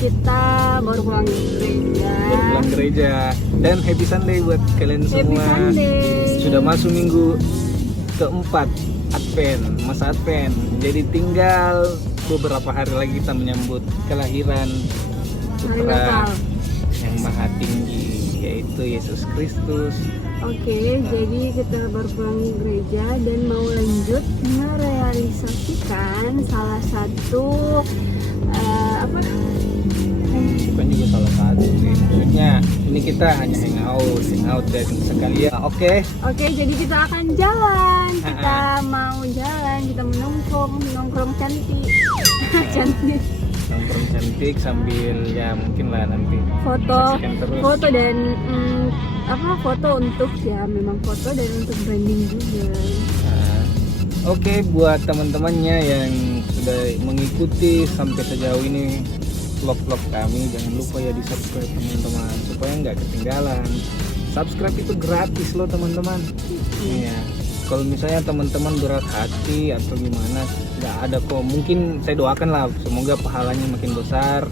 kita baru pulang gereja. Baru pulang gereja. Dan happy Sunday buat kalian Happy semua. Sunday. Sudah masuk minggu keempat Advent, masa Advent. Jadi tinggal beberapa hari lagi kita menyambut kelahiran Hari Putra Natal. yang Maha Tinggi, yaitu Yesus Kristus. Oke, jadi kita baru pulang gereja dan mau lanjut merealisasikan salah satu Bukan juga salah satu sih. Maksudnya ini kita hanya hangout dan sekalian. Oke. Oke, jadi kita akan jalan. Kita mau jalan, kita nongkrong cantik. Cantik. Nongkrong cantik sambil ya mungkin lah nanti Foto saksikan terus. dan foto untuk ya memang foto dan untuk branding juga. Nah, oke, buat teman-temannya yang sudah mengikuti sampai sejauh ini vlog-vlog kami, jangan lupa ya di subscribe teman-teman supaya nggak ketinggalan. Subscribe itu gratis loh teman-teman. Ya, kalau misalnya teman-teman berat hati atau gimana, nggak ada kok. Mungkin saya doakan lah, semoga pahalanya makin besar,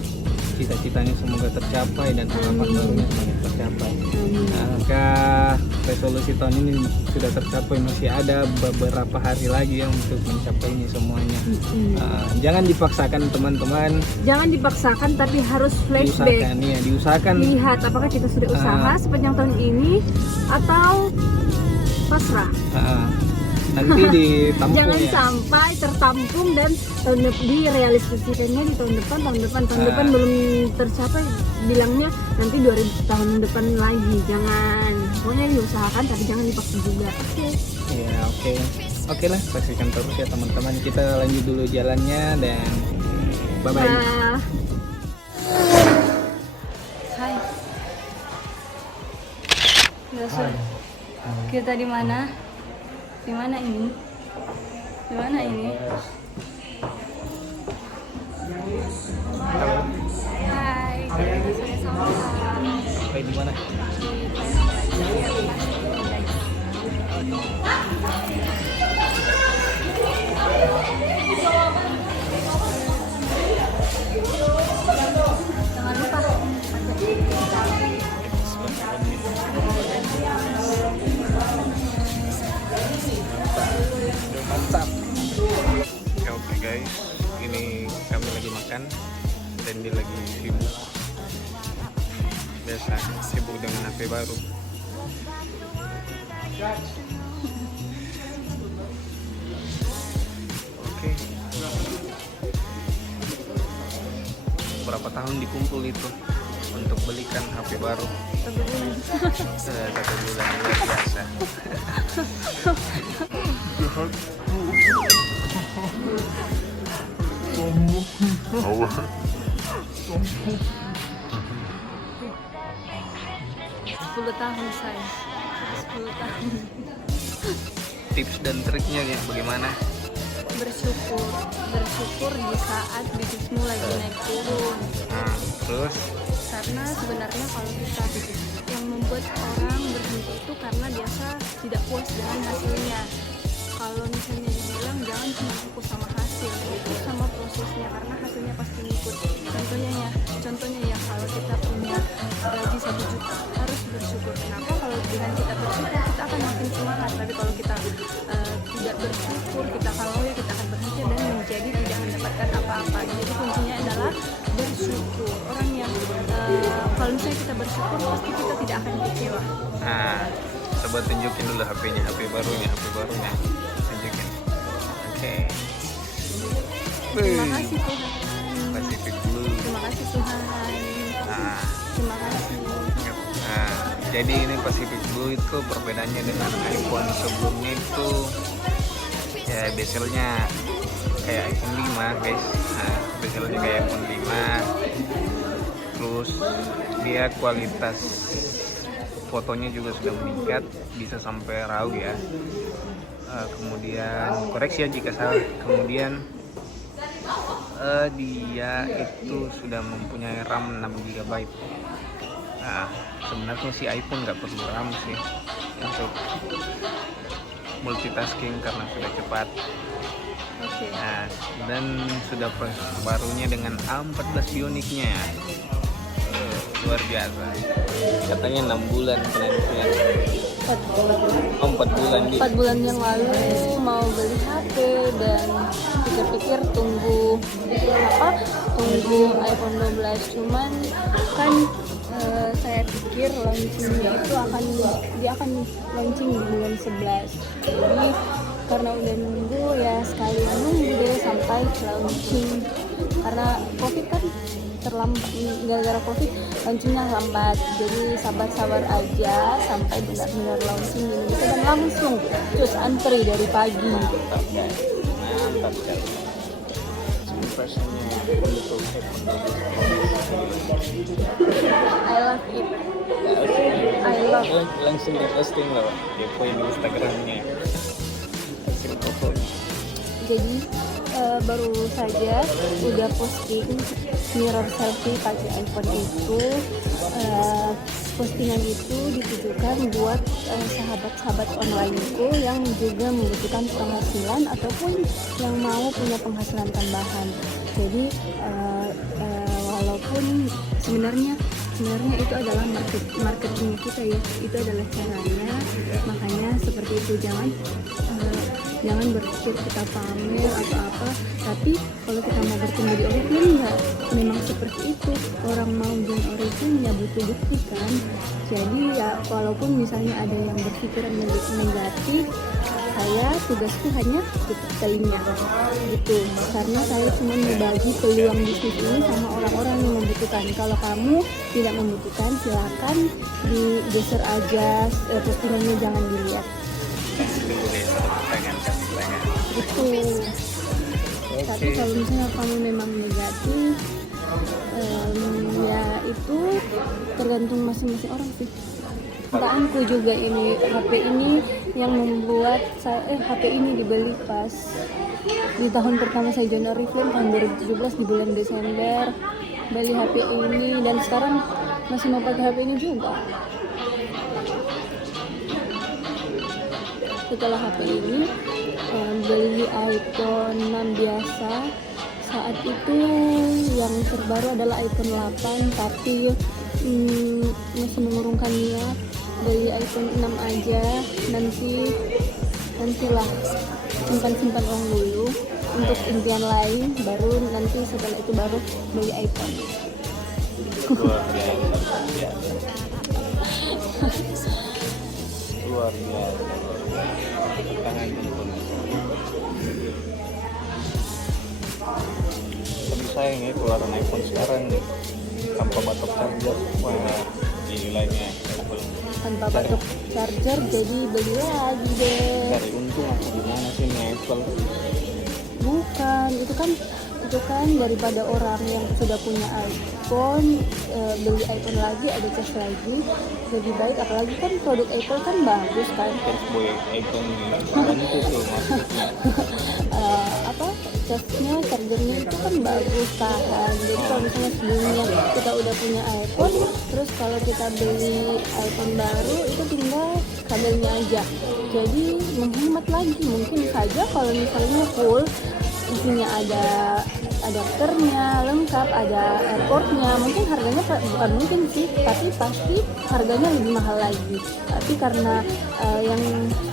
cita-citanya semoga tercapai dan harapan barunya semoga tercapai. Nah, maka resolusi tahun ini sudah tercapai, masih ada beberapa hari lagi ya untuk mencapainya semuanya. Jangan dipaksakan teman-teman. Jangan dipaksakan tapi harus flashback. Diusahakan. Lihat apakah kita sudah usaha sepanjang tahun ini atau pasrah. Nanti ditampung. Jangan ya. sampai tertampung dan direalisasikannya di tahun depan belum tercapai, bilangnya nanti 2000 tahun depan lagi. Jangan, pokoknya diusahakan tapi jangan dipaksa juga. Oke. Ya, oke lah, saksikan terus ya teman-teman. Kita lanjut dulu jalannya dan bye bye. Hai. Kita di mana? Di mana ini? Di mana ini? Hai, kita sudah sampai. Sampai di mana? Jangan lupa Mantap. Oke guys, ini kami lagi makan dan dia lagi sibuk. Biasa sibuk dengan HP baru. Oke. Berapa tahun dikumpul itu untuk belikan HP baru? 1 bulan. 1 bulan, luar biasa. Sepuluh tahun saya. 10 tahun. Tips dan triknya ya bagaimana? Bersyukur di saat bisnismu lagi naik turun. Terus Karena sebenarnya kalau kita yang membuat orang berhenti itu karena biasa tidak puas dengan hasilnya. Kalau misalnya dibilang jangan cuma fokus sama hasil, itu sama prosesnya, karena hasilnya pasti ngikut. Contohnya ya kalau kita punya gaji 1 juta harus bersyukur. Kenapa? Kalau dengan kita bersyukur kita akan makin semangat. Tapi kalau kita tidak bersyukur, kita akan berhenti dan menjadi tidak mendapatkan apa-apa. Jadi kuncinya adalah bersyukur. Orang yang kalau misalnya kita bersyukur pasti kita tidak akan kecewa. nah, coba tunjukin dulu HP-nya, HP barunya. Tunjukin. Oke. Terima kasih Tuhan. Pacific Blue. Terima kasih Tuhan. Nah, Terima kasih. jadi ini Pacific Blue itu perbedaannya dengan iPhone sebelumnya itu ya bezelnya kayak iPhone 5 guys. Nah, bezelnya kayak iPhone 5. Terus dia kualitas fotonya juga sudah meningkat, bisa sampai RAW ya. Kemudian koreksi ya jika salah. Kemudian dia itu sudah mempunyai RAM 6 GB. Nah, sebenarnya si iPhone nggak perlu RAM sih untuk multitasking karena sudah cepat. Oke. Nah, dan sudah proses barunya dengan A14 uniknya. Luar biasa. Katanya 6 bulan penantian. 4 bulan di 4 bulan yang lalu mau beli HP dan pikir-pikir tunggu iPhone 12, cuman kan saya pikir launchingnya itu dia akan launching di bulan 11. Jadi karena udah nunggu ya sekalian nunggu deh sampai launching, karena COVID kan terlambat, gara-gara COVID launchingnya lambat, jadi sabar-sabar aja sampai benar-benar launching di Indonesia dan langsung terus antri dari pagi. mantap guys. Mantap sekali. Impressionnya untuk I love it. I love langsung di posting loh, kepoin di Instagramnya. Jadi baru saja udah posting mirror selfie pakai iPhone itu. Postingan itu ditujukan buat sahabat-sahabat onlineku yang juga membutuhkan penghasilan ataupun yang mau punya penghasilan tambahan. Jadi walaupun sebenarnya itu adalah marketing kita ya, itu adalah caranya. Makanya seperti itu, jangan berpikir kita pamer atau apa, tapi kalau kita mau bertemu di Oriflame ya memang seperti itu, orang mau join Oriflame ya butuh bukti kan. Jadi ya walaupun misalnya ada yang berpikiran negatif, saya tugasku hanya tutup telinga gitu, karena saya cuma membagi peluang bisnis ini sama orang-orang yang membutuhkan. Kalau kamu tidak membutuhkan, silakan digeser aja postingannya, jangan dilihat itu. Tapi kalau misalnya kamu memang negatif, ya itu tergantung masing-masing orang sih. Pertanyaanku juga ini, HP ini yang membuat saya HP ini dibeli pas di tahun pertama saya join Oriflame tahun 2017 di bulan Desember, beli HP ini dan sekarang masih mau pakai HP ini juga. Setelah HP ini beli iPhone 6 biasa. Saat itu yang terbaru adalah iPhone 8, tapi masih mengurungkan niat beli iPhone 6 aja. Nantilah simpan uang dulu untuk impian lain, baru nanti setelah itu baru beli iPhone. Luar biasa. Tangan teman. Tapi sayang ya keluaran iPhone sekarang tanpa batok charger. Wah, nilainya Tanpa batok charger, jadi beli lagi deh. cari untung aku gimana sih nih Apple. Bukan, itu kan daripada orang yang sudah punya iPhone beli iPhone lagi, ada cas lagi, lebih baik. Apalagi kan produk Apple kan bagus kan. Terus boy iPhone bantu tuh maksudnya. Casnya, chargernya itu kan bagus tahan. Jadi kalau misalnya sebelumnya kita udah punya iPhone, terus kalau kita beli iPhone baru itu tinggal kabelnya aja, jadi menghemat lagi. Mungkin saja kalau misalnya full isinya ada adapternya lengkap, ada airportnya, mungkin harganya bukan mungkin sih, tapi pasti harganya lebih mahal lagi. Tapi karena yang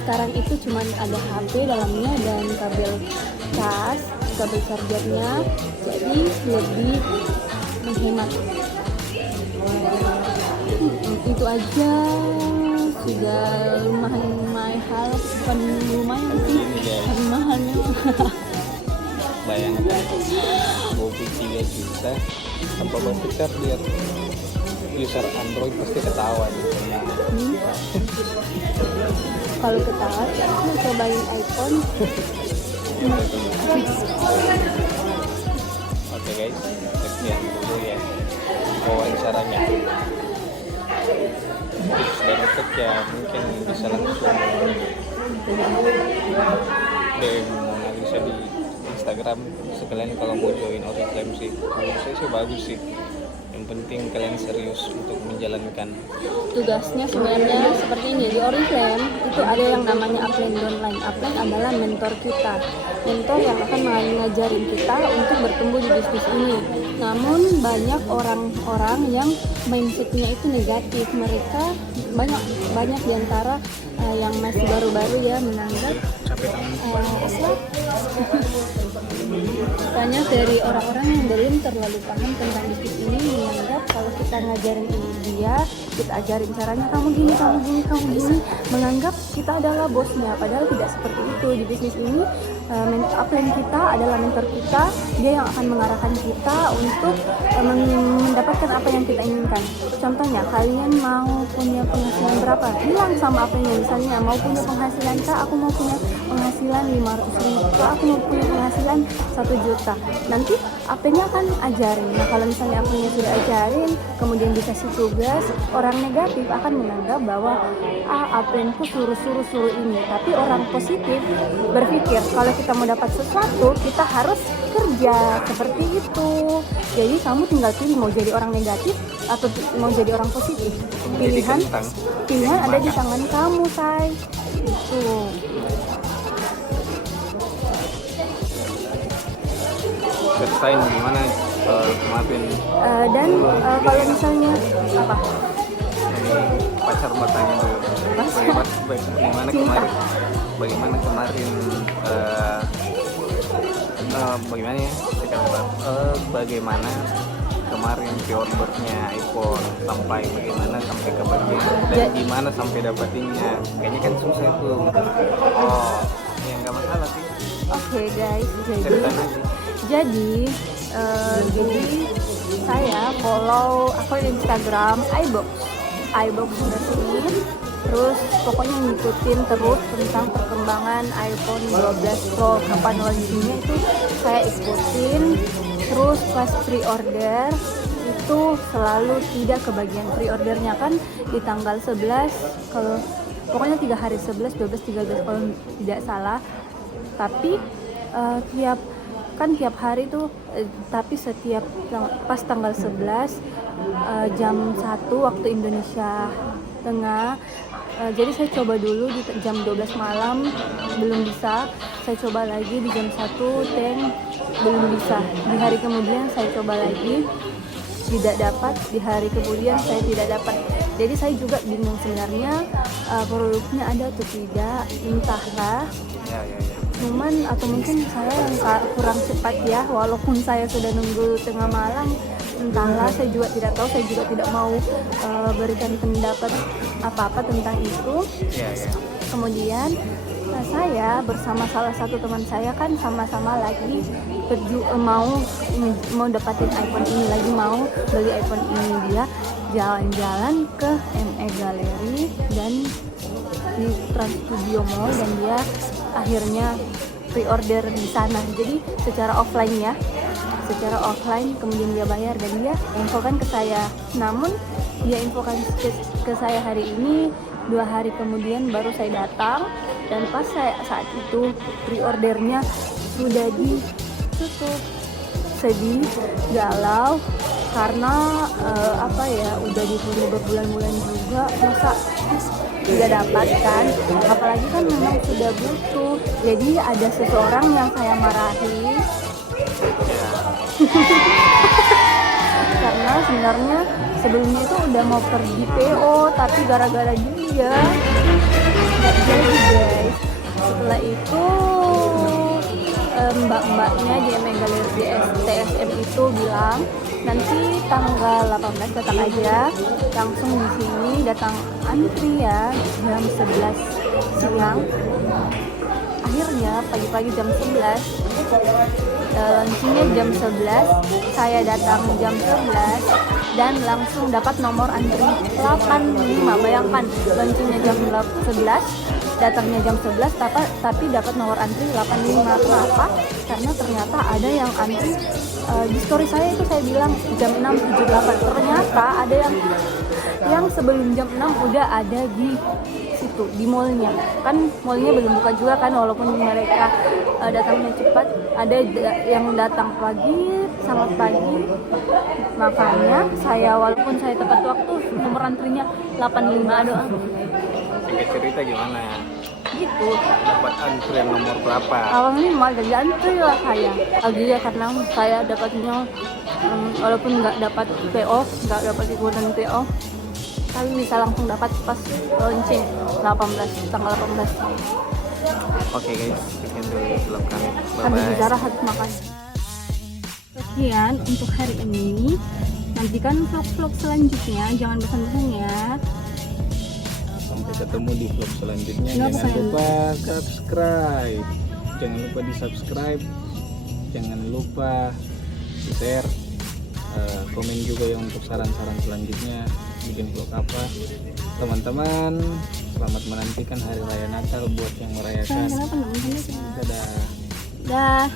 sekarang itu cuma ada HP dalamnya dan kabel cas, kabel chargernya, jadi lebih menghemat. Itu aja sudah lumayan mahal, bukan lumayan sih, tapi mahalnya. Bayangkan 23 juta tanpa batok charger. User Android pasti ketawa gitu. Kalau ketawa, cobain iPhone. Oke guys, sekian dulu ya wawancaranya. Tips dan trik ya mungkin bisa langsung DM Monalisa di Instagram sekalian kalau mau join Oriflame sih. Menurut saya sih bagus sih. Yang penting kalian serius untuk menjalankan Tugasnya sebenarnya seperti ini. Di Oriflame itu ada yang namanya upline downline. Upline adalah mentor kita, mentor yang akan ngajarin kita untuk bertumbuh di bisnis ini. Namun banyak orang-orang yang mindsetnya itu negatif. Mereka banyak diantara yang masih baru-baru ya menganggap banyak dari orang-orang yang belum terlalu paham tentang bisnis ini menganggap kalau kita ngajarin ini dia, kita ajarin caranya kamu gini, menganggap kita adalah bosnya, padahal tidak seperti itu. Di bisnis ini upline kita adalah mentor kita, dia yang akan mengarahkan kita untuk mendapatkan apa yang kita inginkan. Contohnya, kalian mau punya penghasilan berapa? Bilang sama upline, misalnya mau punya penghasilan Kak, aku mau punya penghasilan 500.000, Kak, aku mau punya penghasilan 1 juta. Nanti upline-nya akan ajarin. Nah, kalau misalnya upline-nya sudah ajarin, kemudian dikasih tugas, orang negatif akan menganggap bahwa upline-ku suruh ini. Tapi orang positif berpikir kalau kita mau dapat sesuatu, kita harus kerja seperti itu. Jadi kamu tinggal pilih mau jadi orang negatif atau mau jadi orang positif. Pilihan ada di tangan kamu, say. Itu. ceritain gimana kemarin Dan kalau misalnya apa? Pacar bertanya dulu bagaimana kemarin bagaimana ya bagaimana kemarin pre-ordernya iPhone sampai ke bagian dan gimana sampai dapatinnya, kayaknya kan susah tuh. Ya nggak masalah sih. Oke, guys, Ceritain aja. jadi saya follow akun Instagram iBox resmi. Terus pokoknya ngikutin terus tentang perkembangan iPhone 12 Pro, kapan launchingnya itu saya ikutin. Terus pas pre-order itu selalu tidak kebagian pre-ordernya kan di tanggal 11, kalau pokoknya 3 hari 11, 12, 13 kalau tidak salah. Tapi tiap hari tuh tapi setiap pas tanggal 11 jam 1 waktu Indonesia Tengah. Jadi saya coba dulu di jam 12 malam, belum bisa. Saya coba lagi di jam 1, belum bisa. Di hari kemudian saya coba lagi, tidak dapat. Di hari kemudian saya tidak dapat. Jadi saya juga bingung sebenarnya produknya ada atau tidak, entahlah. Cuman atau mungkin saya yang kurang cepat ya, walaupun saya sudah nunggu tengah malam. Entahlah, saya juga tidak tahu, saya juga tidak mau berikan pendapat apa-apa tentang itu. Kemudian saya bersama salah satu teman saya kan sama-sama lagi mau dapatin iPhone ini lagi, mau beli iPhone ini. Dia jalan-jalan ke ME Gallery dan di Trans Studio Mall, dan dia akhirnya pre-order di sana. Jadi secara offline kemudian dia bayar dan dia infokan ke saya. Namun dia infokan ke saya hari ini, 2 hari kemudian baru saya datang, dan pas saat itu pre-ordernya sudah ditutup. Sedih, galau, karena udah ditunggu berbulan-bulan juga, masa tidak dapatkan, apalagi kan memang sudah butuh. Jadi ada seseorang yang saya marahi karena sebenarnya sebelumnya itu udah mau pergi PO, tapi gara-gara dia nggak jadi, guys. Setelah itu mbak-mbaknya di ME Gallery TSM itu bilang nanti tanggal 18 datang aja, langsung di sini, datang antri ya jam 11 siang. Akhirnya pagi-pagi jam 11, launchingnya jam 11, saya datang jam 11 dan langsung dapat nomor antri 85. Bayangkan, launchingnya jam 11, datangnya jam 11, tapi dapat nomor antri 85. Kenapa? Karena ternyata ada yang antri di story saya itu saya bilang jam 6.78. Ternyata ada yang sebelum jam 6 udah ada di situ, di mallnya. Kan mallnya belum buka juga kan, walaupun mereka datangnya cepat. Ada yang datang pagi sangat pagi. Makanya saya walaupun saya tepat waktu, nomor antrinya 85 doang. Singkat cerita gimana ya? Gitu. Dapat antrian nomor berapa? Awalnya mau jadi antri lah saya. Lagi ya karena saya dapatnya walaupun nggak dapat PO, nggak dapat ikutan PO, tapi bisa langsung dapat pas launching 18 tanggal 18. Oke guys, sekian dulu vlog kami. Kami Bye-bye. bicara harus makan. Sekian untuk hari ini. Nantikan vlog-vlog selanjutnya. Jangan bosan-bosan ya. Sampai ketemu di vlog selanjutnya. Nggak Jangan bosan. lupa subscribe. Jangan lupa di subscribe. Jangan lupa di share. Komen juga ya untuk saran-saran selanjutnya bikin vlog apa. Teman-teman, selamat menantikan hari raya Natal buat yang merayakan. Kenapa nggak bosan? Dadah. Dah.